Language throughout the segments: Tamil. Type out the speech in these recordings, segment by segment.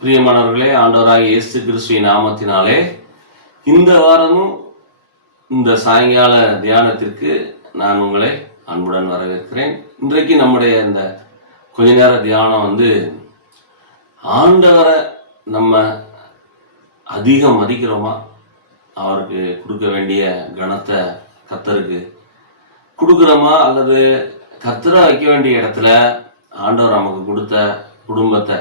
பிரியமானவர்களே, ஆண்டவராகிய இயேசு கிறிஸ்துவின் நாமத்தினாலே இந்த வாரமும் இந்த சாயங்கால தியானத்திற்கு நான் உங்களை அன்புடன் வரவேற்கிறேன். இன்றைக்கு நம்முடைய இந்த கொஞ்ச நேர தியானம் ஆண்டவரை நம்ம அதிகம் மதிக்கிறோமா, அவருக்கு கொடுக்க வேண்டிய கனத்தை கர்த்தருக்கு கொடுக்குறோமா, அல்லது கர்த்தரை வைக்க வேண்டிய இடத்துல ஆண்டவர் நமக்கு கொடுத்த குடும்பத்தை,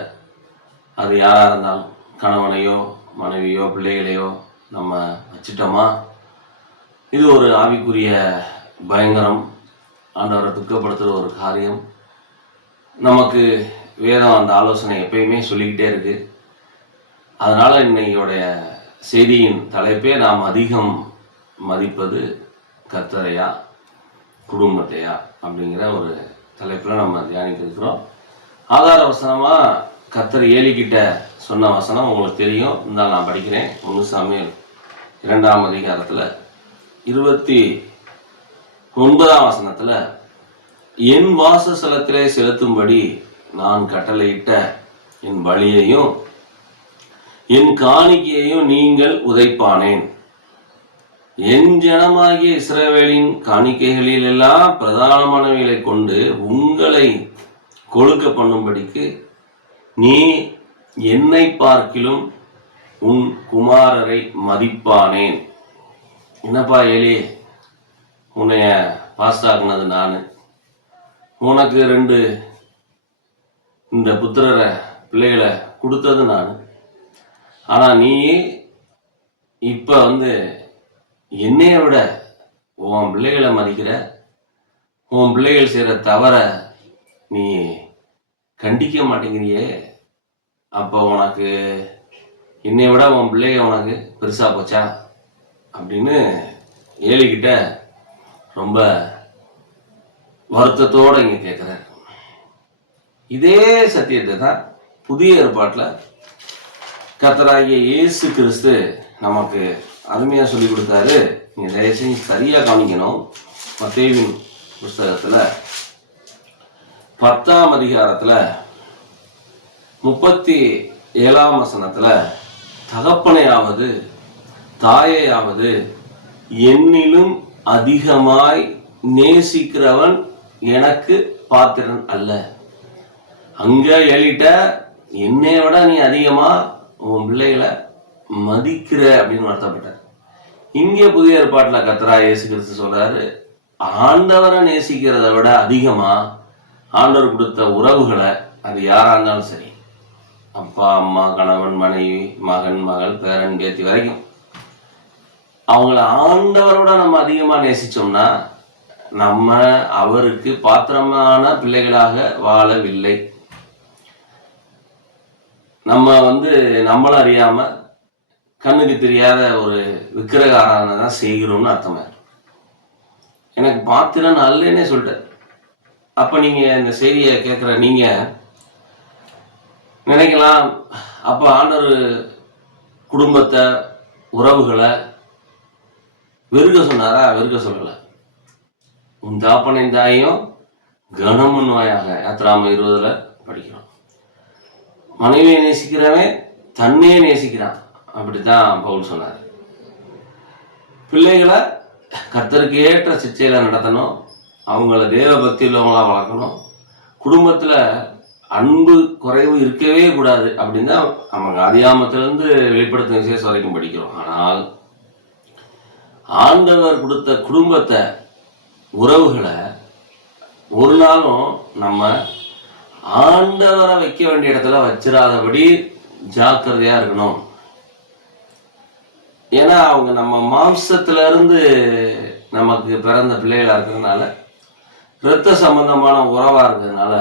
அது யாராக இருந்தாலும் கணவனையோ மனைவியோ பிள்ளைகளையோ நம்ம வச்சிட்டோமா? இது ஒரு ஆவிக்குரிய பயங்கரம், ஆண்டவரை துக்கப்படுத்துகிற ஒரு காரியம். நமக்கு வேதம் அந்த ஆலோசனை எப்பயுமே சொல்லிக்கிட்டே இருக்கு. அதனால் இன்னையோடைய செய்தியின் தலைப்பே நாம் அதிகம் மதிப்பது கர்த்தரையா குடும்பத்தையா அப்படிங்கிற ஒரு தலைப்பில் நம்ம தியானிக்க இருக்கிறோம். ஆதார வசனமாக கர்த்தர் ஏலிக்கிட்ட சொன்ன வசனம் உங்களுக்கு தெரியும். இருந்தாலும் நான் படிக்கிறேன். 1 சாமுவேல் 2ஆம் அதிகாரத்தில் 29ஆம் வசனத்தில், என் வாசஸ்தலத்திலே செலுத்தும்படி நான் கட்டளையிட்ட என் பலியையும் என் காணிக்கையையும் நீங்கள் உதைப்பானேன். என் ஜனமாகிய இஸ்ரவேலின் காணிக்கைகளில் எல்லாம் பிரதானமானவைகளை கொண்டு உங்களை கொழுக்க பண்ணும்படிக்கு நீ என்னை பார்க்கிலும் உன் குமாரரை மதிப்பானேன். என்னப்பா ஏலி, உன்னைய பாஸ்டாக்குனது நான், உனக்கு 2 இந்த புத்திரரை பிள்ளைகளை கொடுத்தது நான். ஆனால் நீ இப்போ என்னைய விட உன் பிள்ளைகளை மதிக்கிற, உன் பிள்ளைகள் செய்கிற தவற நீ கண்டிக்க மாட்டேங்கிறியே. அப்போ உனக்கு என்னை விட உன் பிள்ளைய உனக்கு பெருசாக போச்சா அப்படின்னு ஏலிக்கிட்ட ரொம்ப வருத்தத்தோடு இங்கே கேட்குறார். இதே சத்தியத்தை தான் புதிய ஏற்பாட்டில் கர்த்தராகிய இயேசு கிறிஸ்து நமக்கு அருமையாக சொல்லி கொடுத்தாரு. நீங்கள் தயவுசெய்து சரியாக கவனிக்கணும். மத்தேயுவின் புஸ்தகத்தில் 10ஆம் அதிகாரத்தில் 37ஆம் வசனத்தில், தகப்பனையாவது தாயையாவது என்னிலும் அதிகமாய் நேசிக்கிறவன் எனக்கு பாத்திரன் அல்ல. அங்க ஏலிட்ட என்னை விட நீ அதிகமா உன் பிள்ளைகளை மதிக்கிற அப்படின்னு வருத்தப்பட்டார். இங்கே புதிய ஏற்பாட்டில் கர்த்தராகிய இயேசு கிறிஸ்து சொல்றாரு, ஆண்டவரை நேசிக்கிறத விட அதிகமா ஆண்டவர் கொடுத்த உறவுகளை, அது யாரா இருந்தாலும் சரி, அப்பா அம்மா கணவன் மனைவி மகன் மகள் பேரன் பேத்தி வரைக்கும், அவங்கள ஆண்டவரோட நம்ம அதிகமாக நேசிச்சோம்னா நம்ம அவருக்கு பாத்திரமான பிள்ளைகளாக வாழவில்லை. நம்ம நம்மளும் அறியாம கண்ணுக்கு தெரியாத ஒரு விக்கிரக ஆராதனை தான் செய்கிறோம்னு அர்த்தமா. எனக்கு பாத்திரம் அல்லன்னே சொல்லிட்டார். அப்ப நீங்க இந்த செய்தியை கேட்குற நீங்க நினைக்கலாம், அப்ப ஆண்டவர் குடும்பத்தை உறவுகளை வெறுக்க சொன்னாரா? வெறுக்க சொல்லல. உன் தாப்பனின் தாயும் கனமுன்வாயாக யாத்திராம 20 படிக்கிறோம். மனைவியை நேசிக்கிறவன் தன்னையே நேசிக்கிறான், அப்படித்தான் பவுல் சொன்னார். பிள்ளைகளை கர்த்தருக்கு ஏற்ற சிச்சையில நடத்தணும், அவங்கள தேவ பக்தி உள்ளவங்களா வளர்க்கணும், குடும்பத்தில் அன்பு குறைவு இருக்கவே கூடாது அப்படின்னு தான் நமக்கு அதிகாமத்திலிருந்து வெளிப்படுத்தும் விசேஷம் வரைக்கும் படிக்கிறோம். ஆனால் ஆண்டவர் கொடுத்த குடும்பத்தை உறவுகளை ஒரு நாளும் நம்ம ஆண்டவரை வைக்க வேண்டிய இடத்துல வச்சிடாதபடி ஜாக்கிரதையா இருக்கணும். ஏன்னா அவங்க நம்ம மாம்சத்துல இருந்து நமக்கு பிறந்த பிள்ளைகளா இருக்கிறதுனால, இரத்த சம்பந்தமான உறவா இருக்கிறதுனால,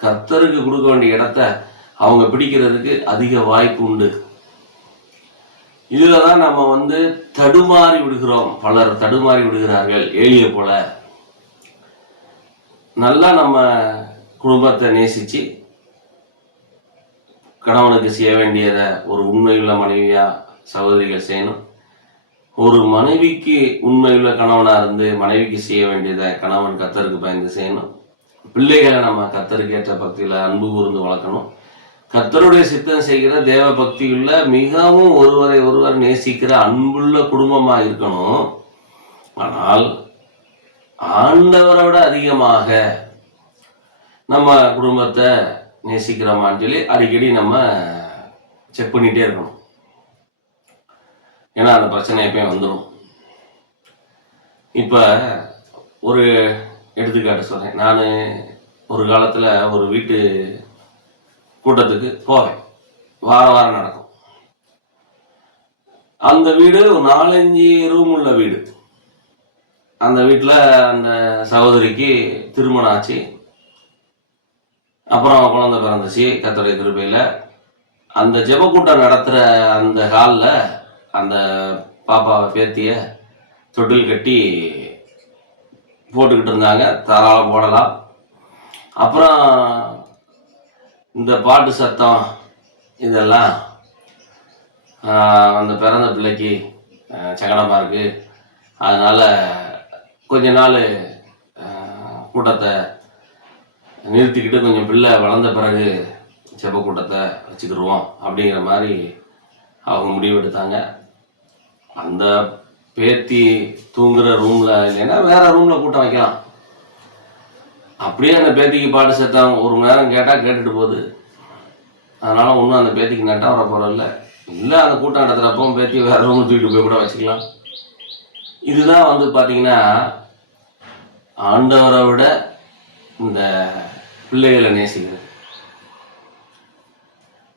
கர்த்தருக்கு கொடுக்க வேண்டிய இடத்த அவங்க பிடிக்கிறதுக்கு அதிக வாய்ப்பு உண்டு. இதுலதான் நம்ம தடுமாறி விடுகிறோம். பலர் தடுமாறி விடுகிறார்கள். ஏலியை போல நல்லா நம்ம குடும்பத்தை நேசிச்சு கணவனுக்கு செய்ய வேண்டியதை ஒரு உண்மையுள்ள மனைவியா சகோதரிகள் செய்யணும். ஒரு மனைவிக்கு உண்மையுள்ள கணவனா இருந்து மனைவிக்கு செய்ய வேண்டியதை கணவன் கர்த்தருக்கு பயந்து செய்யணும். பிள்ளைகளை நம்ம கர்த்தருக்கு ஏற்ற பக்தியில அன்பு கூர்ந்து வளர்க்கணும். கர்த்தருடைய சித்தம் செய்கிற தேவ பக்தியுள்ள மிகவும் ஒருவரை ஒருவர் நேசிக்கிற அன்புள்ள குடும்பமா இருக்கணும். ஆனால் ஆண்டவரை விட அதிகமாக நம்ம குடும்பத்தை நேசிக்கிறோமான்னு சொல்லி அடிக்கடி நம்ம செக் பண்ணிட்டே இருக்கணும். ஏன்னா அந்த பிரச்சனை எப்பயும் வந்துடும். இப்போ ஒரு எடுத்துக்காட்டு சொல்கிறேன். நான் ஒரு காலத்தில் ஒரு வீட்டு கூட்டத்துக்கு போவேன். வாரம் நடக்கும். அந்த வீடு ஒரு 4-5 ரூம் உள்ள வீடு. அந்த வீட்டில் அந்த சகோதரிக்கு திருமணம் ஆச்சு. அப்புறம் குழந்தை பிறந்துச்சு கர்த்தருடைய கிருபையில். அந்த ஜெபக்கூட்டம் நடத்துகிற அந்த ஹாலில் அந்த பாப்பாவை பேத்திய தொட்டில் கட்டி போட்டுக்கிட்டு இருந்தாங்க. தாராளம் போடலாம். அப்புறம் இந்த பாட்டு சத்தம் இதெல்லாம் அந்த பிறந்த பிள்ளைக்கு சங்கடமாக இருக்குது. அதனால் கொஞ்ச நாள் கூட்டத்தை நிறுத்திக்கிட்டு கொஞ்சம் பிள்ளை வளர்ந்த பிறகு செப்ப கூட்டத்தை வச்சுக்கிடுவோம் அப்படிங்கிற மாதிரி அவங்க முடிவெடுத்தாங்க. அந்த பேத்தி தூங்குகிற ரூமில் இல்லைன்னா வேறு ரூமில் கூட்டம் வைக்கலாம். அப்படியே அந்த பேத்திக்கு பாட்டு சத்தம் 1 மணி நேரம் கேட்டால் கேட்டுட்டு போகுது. அதனால் ஒன்றும் அந்த பேத்திக்கு நட்டம் வர போகிறதில்ல. இல்லை அந்த கூட்டம் நடத்துகிறப்போ பேத்தியை வேறு ரூமில் தூக்கிட்டு போய் கூட வச்சுக்கலாம். இதுதான் வந்து பார்த்திங்கன்னா ஆண்டவரை விட இந்த பிள்ளைகளை நேசிக்கிறது.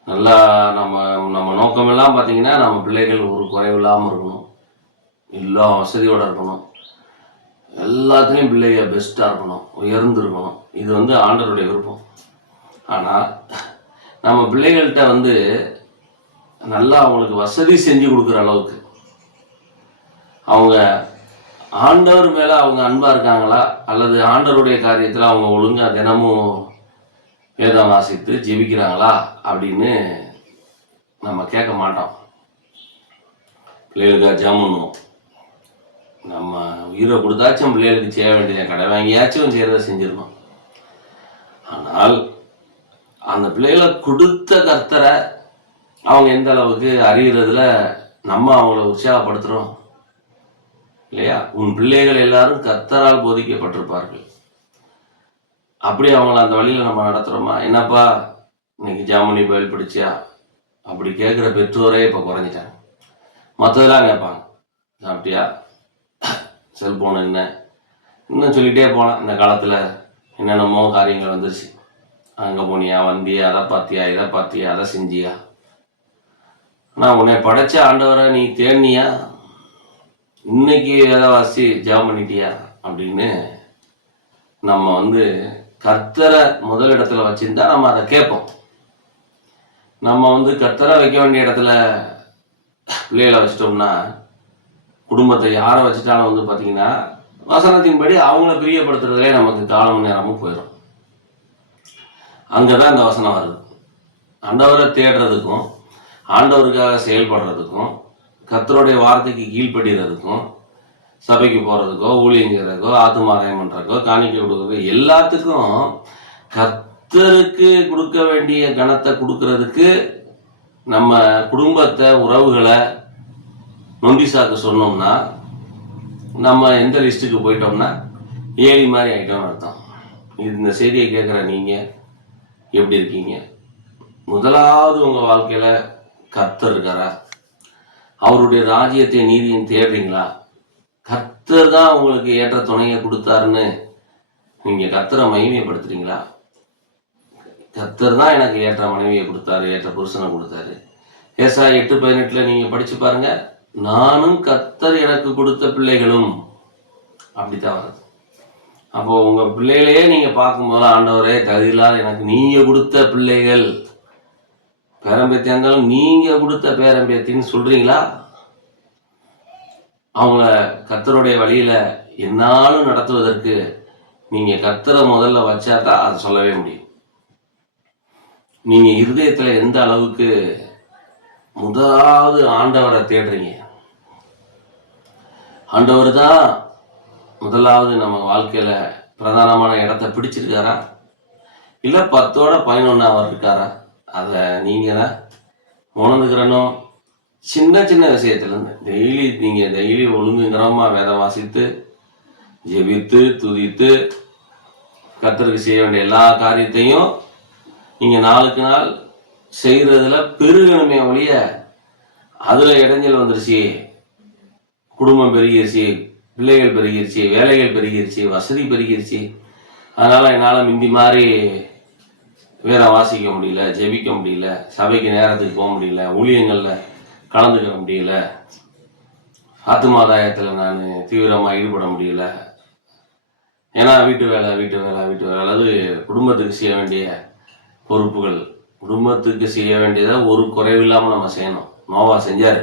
நல்லா நம்ம நோக்கமெல்லாம் பார்த்திங்கன்னா நம்ம பிள்ளைகள் ஒரு குறைவு இல்லாமல் இருக்கணும், எல்லா வசதியோடு இருக்கணும், எல்லாத்துலேயும் பிள்ளைங்க பெஸ்ட்டாக இருக்கணும், உயர்ந்து இருக்கணும். இது வந்து ஆண்டவருடைய விருப்பம். ஆனால் நம்ம பிள்ளைகள்கிட்ட வந்து நல்லா அவங்களுக்கு வசதி செஞ்சு கொடுக்குற அளவுக்கு அவங்க ஆண்டவர் மேலே அவங்க அன்பாக இருக்காங்களா, அல்லது ஆண்டவருடைய காரியத்தில் அவங்க ஒழுங்காக தினமும் வேதம் வாசித்து ஜெபிக்கிறாங்களா அப்படின்னு நம்ம கேட்க மாட்டோம். பிள்ளைகளுக்காக ஜெபம் பண்ணுவோம். நம்ம உயிரை கொடுத்தாச்சும் பிள்ளைகளுக்கு செய்ய வேண்டியதை கடை வாங்கியாச்சும் செய்கிறத செஞ்சிடணும். ஆனால் அந்த பிள்ளைகளை கொடுத்த கர்த்தரை அவங்க எந்த அளவுக்கு அறிகிறதுல நம்ம அவங்கள உற்சாகப்படுத்துகிறோம் இல்லையா? உன் பிள்ளைகள் எல்லாரும் கர்த்தரால் போதிக்கப்பட்டிருப்பார்கள். அப்படி அவங்கள அந்த வழியில் நம்ம நடத்துகிறோமா? என்னப்பா இன்னைக்கு ஜாமனி பயில் பிடிச்சியா அப்படி கேட்குற பெற்றோரே இப்போ குறைஞ்சிட்டாங்க. மற்றதெல்லாம் கேட்பாங்க, சாப்பிட்டியா, செல்ஃபோன் என்ன, இன்னும் சொல்லிகிட்டே போகலாம். இந்த காலத்தில் என்னென்னமோ காரியங்கள் வந்துருச்சு. அங்கே போனியா, வந்தியா, அதை பார்த்தியா, இதை பார்த்தியா, அதை செஞ்சியா, நான் உன்னை படைச்ச ஆண்டவரை நீ தேடினியா, இன்னைக்கு வேலைவாசி ஜெபம் பண்ணிட்டியா அப்படின்னு நம்ம வந்து கர்த்தரை முதலிடத்துல வச்சிருந்தா நம்ம அதை கேட்போம். நம்ம வந்து கர்த்தரை வைக்க வேண்டிய இடத்துல பிள்ளைகளை வச்சிட்டோம்னா குடும்பத்தை யாரை வச்சுட்டாலும் வந்து பார்த்தீங்கன்னா வசனத்தின்படி அவங்கள பிரியப்படுத்துறதுலே நமக்கு காலமும் நேரமும் போயிடும். அங்கே தான் இந்த வசனம் வருது. ஆண்டவரை தேடுறதுக்கும் ஆண்டவருக்காக செயல்படுறதுக்கும் கர்த்தருடைய வார்த்தைக்கு கீழ்ப்படுகிறதுக்கும் சபைக்கு போகிறதுக்கோ ஊழியம் செய்கிறதுக்கோ ஆத்துமாராயம் பண்ணுறதுக்கோ காணிக்க கொடுக்குறதுக்கோ எல்லாத்துக்கும் கர்த்தருக்கு கொடுக்க வேண்டிய கணத்தை கொடுக்கறதுக்கு நம்ம குடும்பத்தை உறவுகளை நொண்டிசாக்கு சொன்னோம்னா நம்ம எந்த லிஸ்ட்டுக்கு போயிட்டோம்னா ஏழி மாதிரி ஆகிட்டோம்னு அர்த்தம். இந்த செய்தியை கேட்குற நீங்கள் எப்படி இருக்கீங்க? முதலாவது உங்கள் வாழ்க்கையில் கர்த்தர் இருக்காரா? அவருடைய ராஜ்யத்தை நீதியும் தேடுறீங்களா? கர்த்தர் தான் உங்களுக்கு ஏற்ற துணையை கொடுத்தாருன்னு நீங்கள் கர்த்தரை மகிமைப்படுத்துறீங்களா? கர்த்தர் தான் எனக்கு ஏற்ற மனைவியை கொடுத்தாரு, ஏற்ற புருஷனை கொடுத்தாரு. ஏசாயா 8:18 நீங்கள் படித்து பாருங்க. நானும் கர்த்தர் எனக்கு கொடுத்த பிள்ளைகளும் அப்படித்தான் வருது. அப்போ உங்கள் பிள்ளைகளையே நீங்கள் பார்க்கும்போது ஆண்டவரே தகுதியில்லாத எனக்கு நீங்கள் கொடுத்த பிள்ளைகள், பேரம்பேத்தியா இருந்தாலும் நீங்கள் கொடுத்த பேரம்பேத்தின்னு சொல்கிறீங்களா? அவங்கள கர்த்தருடைய வழியில் என்னாலும் நடத்துவதற்கு நீங்கள் கர்த்தரை முதல்ல வச்சா தான் அதை சொல்லவே முடியும். நீங்கள் இருதயத்தில் எந்த அளவுக்கு முதலாவது ஆண்டவரை தேடுறீங்க? ஆண்டவர் தான் முதலாவது நம்ம வாழ்க்கையில் பிரதானமான இடத்த பிடிச்சிருக்காரா? இல்லை 10ஓட 11 அவர் இருக்காரா? அதை நீங்கள் தான் உணர்ந்துக்கிறனும். சின்ன சின்ன விஷயத்துலேருந்து டெய்லி ஒழுங்குங்கிறமா வேதம் வாசித்து ஜெபித்து துதித்து கர்த்தருக்கு செய்ய வேண்டிய எல்லா காரியத்தையும் நீங்கள் நாளுக்கு நாள் செய்கிறதுல பெருகணுமே ஒழிய அதில் இடைஞ்சல் வந்துருச்சு. குடும்பம் பெருகிருச்சு, பிள்ளைகள் பெருகிருச்சு, வேலைகள் பெருகிருச்சு, வசதி பெருகிருச்சு, அதனால் என்னால் முந்தி மாதிரி வேதம் வாசிக்க முடியல, ஜெபிக்க முடியல, சபைக்கு நேரத்துக்கு போக முடியல, ஊழியங்களில் கலந்துக்க முடியல, ஆத்துமாதாயத்தில் நான் தீவிரமாக ஈடுபட முடியல. ஏன்னா வீட்டு வேலை அல்லது குடும்பத்துக்கு செய்ய வேண்டிய பொறுப்புகள், குடும்பத்துக்கு செய்ய வேண்டியதை ஒரு குறைவில்லாமல் நம்ம செய்யணும். நோவா செஞ்சார்.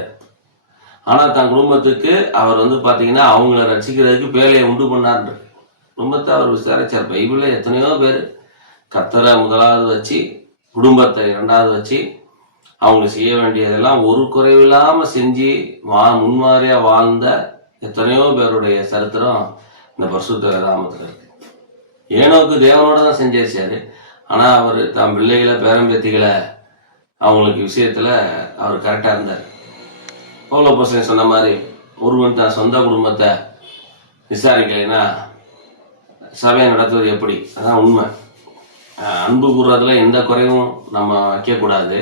ஆனால் தன் குடும்பத்துக்கு அவர் பார்த்தீங்கன்னா அவங்கள ரசிக்கிறதுக்கு வேலையை உண்டு பண்ணார். குடும்பத்தை அவர் விசாரித்தார். பைபிளில் எத்தனையோ பேர் கர்த்தரை முதலாவது வச்சு குடும்பத்தை இரண்டாவது வச்சு அவங்களுக்கு செய்ய வேண்டியதெல்லாம் ஒரு குறைவில்லாமல் செஞ்சு முன்மாதிரியாக வாழ்ந்த எத்தனையோ பேருடைய சரித்திரம் இந்த பரிசுத்த வேதாகமத்தில் இருக்கு. ஏனோக்கு தேவனோட தான் செஞ்சாரு. ஆனால் அவர் தம் பிள்ளைகளை பேரம்பேத்திகளை அவங்களுக்கு விஷயத்தில் அவர் கரெக்டாக இருந்தார். பவுல் அப்போஸ்தலன் சொன்ன மாதிரி ஒருவன் தன் சொந்த குடும்பத்தை விசாரிக்கலைன்னா சபையை நடத்துவது எப்படி? அதான் உண்மை. அன்பு கூறுறதுல எந்த குறைவும் நம்ம வைக்கக்கூடாது.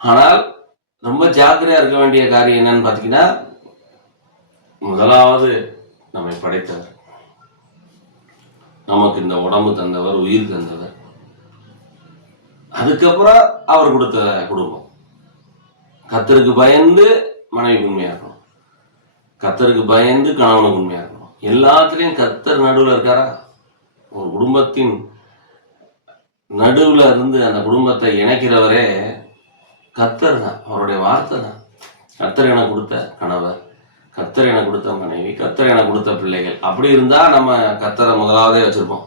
ஆனால் ரொம்ப ஜாக்கிரதையாக இருக்க வேண்டிய காரியம் என்னன்னு பார்த்தீங்கன்னா, முதலாவது நம்மை படைத்தவர், நமக்கு இந்த உடம்பு தந்தவர், உயிர் தந்தவர், அதுக்கப்புறம் அவர் கொடுத்த குடும்பம். கர்த்தருக்கு பயந்து மனைவி உண்மையா இருக்கணும், கர்த்தருக்கு பயந்து கணவனுக்கு உண்மையா இருக்கணும். எல்லாத்துலேயும் கர்த்தர் நடுவில் இருக்காரா? ஒரு குடும்பத்தின் நடுவில் இருந்து அந்த குடும்பத்தை இணைக்கிறவரே கர்த்தர் தான், அவருடைய வார்த்தை தான். கர்த்தர் எனக்கு கொடுத்த கணவர், கர்த்தர் எனக்கு கொடுத்த மனைவி, கர்த்தர் எனக்கு கொடுத்த பிள்ளைகள், அப்படி இருந்தால் நம்ம கர்த்தரை முதலாவதே வச்சுருப்போம்.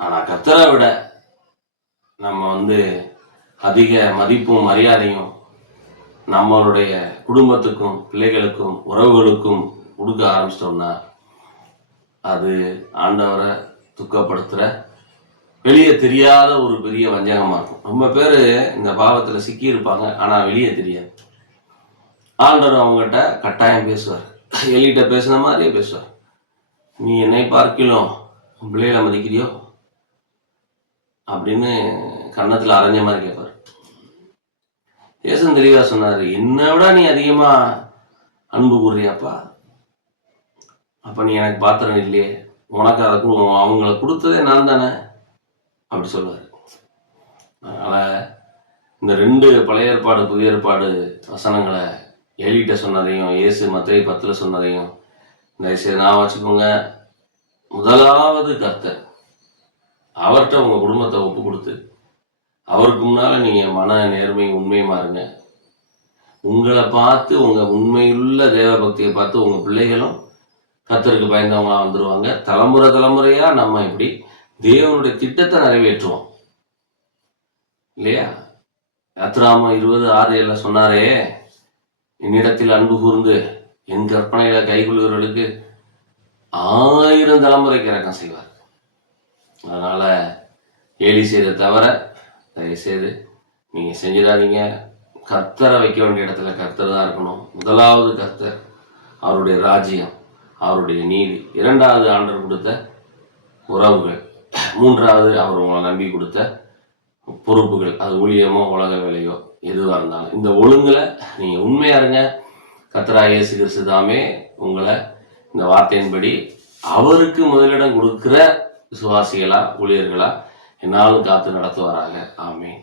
ஆனால் கர்த்தரை விட நம்ம அதிக மதிப்பும் மரியாதையும் நம்மளுடைய குடும்பத்துக்கும் பிள்ளைகளுக்கும் உறவுகளுக்கும் கொடுக்க ஆரம்பிச்சிட்டோம்னா அது ஆண்டவரை துக்கப்படுத்துகிற, வெளியே தெரியாத ஒரு பெரிய வஞ்சகமாக இருக்கும். ரொம்ப பேர் இந்த பாவத்தில் சிக்கியிருப்பாங்க, ஆனால் வெளியே தெரியாது. ஆண்டவர் அவங்ககிட்ட கட்டாயம் பேசுவார், எலிகிட்ட பேசுன மாதிரியே பேசுவார். நீ என்னை பார்க்கிலும் உன் பிள்ளைகளை மதிக்கிறியோ அப்படின்னு கன்னத்தில் அரைஞ்ச மாதிரி கேட்பார். ஏசன் தெளிவாக சொன்னார், என்னை விட நீ அதிகமாக அன்பு கூறுறியாப்பா, அப்போ நீ எனக்கு பாத்திரம் இல்லையே, உனக்கு அதுக்கும் அவங்கள கொடுத்ததே நான் தானே அப்படி சொல்லுவார். அதனால் இந்த 2 பழைய ஏற்பாடு புதிய ஏற்பாடு வசனங்களை எலிகிட்ட சொன்னதையும் இயேசு மத்தேயு 10 சொன்னதையும் தயவுசெய்து நான் வச்சுக்கோங்க. முதலாவது கர்த்தர், அவர்கிட்ட உங்கள் குடும்பத்தை ஒப்பு கொடுத்து அவருக்கு முன்னால் நீங்கள் மன நேர்மை உண்மையுமா இருங்க. உங்களை பார்த்து உங்கள் உண்மையுள்ள தேவ பக்தியை பார்த்து உங்கள் பிள்ளைகளும் கர்த்தருக்கு பயந்தவங்களாக வந்துடுவாங்க. தலைமுறையாக நம்ம இப்படி தேவனுடைய திட்டத்தை நிறைவேற்றுவோம் இல்லையா? யாத்திராமம் 20:6 சொன்னாரே, என்னிடத்தில் அன்பு கூர்ந்து என் கற்பனையில கைகொள்கிறவர்களுக்கு 1000 தலைமுறைக்கு இறக்கம் செய்வார். அதனால ஏலி செய்த தவிர தயவுசெய்து நீங்க செஞ்சிடாதீங்க. கர்த்தரை வைக்க வேண்டிய இடத்துல கர்த்தர் தான் இருக்கணும். முதலாவது கர்த்தர், அவருடைய ராஜ்யம், அவருடைய நீதி. 2வது ஆண்டவர் கொடுத்த உறவுகள். 3வது அவர் உங்களை நம்பி கொடுத்த பொறுப்புகள். அது ஊழியமோ உலக வேலையோ எதுவாக இருந்தாலும் இந்த ஒழுங்குல நீங்கள் உண்மையாக இருங்க. கர்த்தராகிய இயேசு கிறிஸ்து தாமே உங்களை இந்த வார்த்தையின்படி அவருக்கு முதலிடம் கொடுக்குற விசுவாசிகளா ஊழியர்களா என்னாலும் காத்து நடத்துவாராக. ஆமென்.